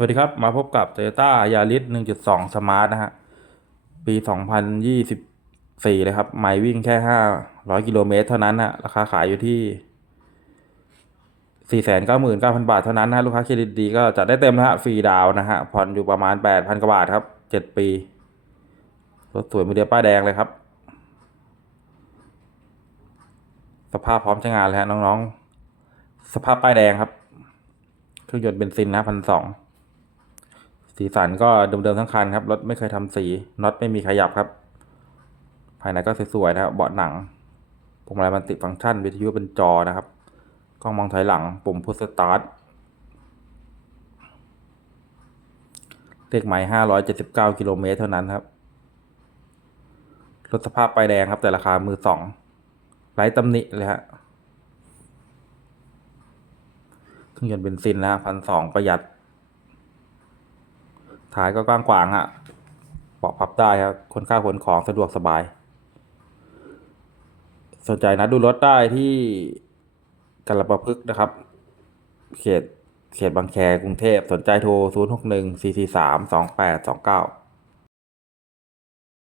สวัสดีครับ มาพบกับ Toyota Yaris 1.2 Smart นะฮะ ปี 2024 เลยครับ ไม่วิ่งแค่ 500 กิโลเมตรเท่านั้นฮะราคาขายอยู่ที่ 499,000 บาทเท่านั้นนะลูกค้าเครดิตดีก็จัดได้เต็มนะฮะ ฟรีดาวนะฮะ ผ่อนอยู่ประมาณ 8,000 กว่าบาทครับ 7 ปี รถสวยมือเดียวป้ายแดงเลยครับ สภาพพร้อมใช้งานเลยฮะน้องๆ สภาพป้ายแดงครับ เครื่องยนต์เบนซินนะพันสอง สีสันก็เดิมๆทั้งคันครับ รถไม่เคยทำสี น็อตไม่มีขยับครับ ภายในก็สวยๆนะครับ เบาะหนังพวงมาลัยมันติดฟังก์ชัน วิทยุเป็นจอนะครับ กล้องมองถอยหลัง ปุ่มพุชสตาร์ท เลขไม้ห้าร้อยเจ็ดสิบเก้ากิโลเมตรเท่านั้นครับ รถสภาพไปแดงครับ แต่ราคามือสองไร้ตำหนิเลยฮะ เครื่องยนต์เบนซินนะพันสองประหยัด ท้ายก็กว้างขวางอะเบาะพับได้ครับคนข้าขนของสะดวกสบาย สนใจนะดูรถได้ที่กัลประพฤกนะครับ เขตเขตบางแคกรุงเทพสนใจโทร 0 6 1 4 4 3 2 8 2 9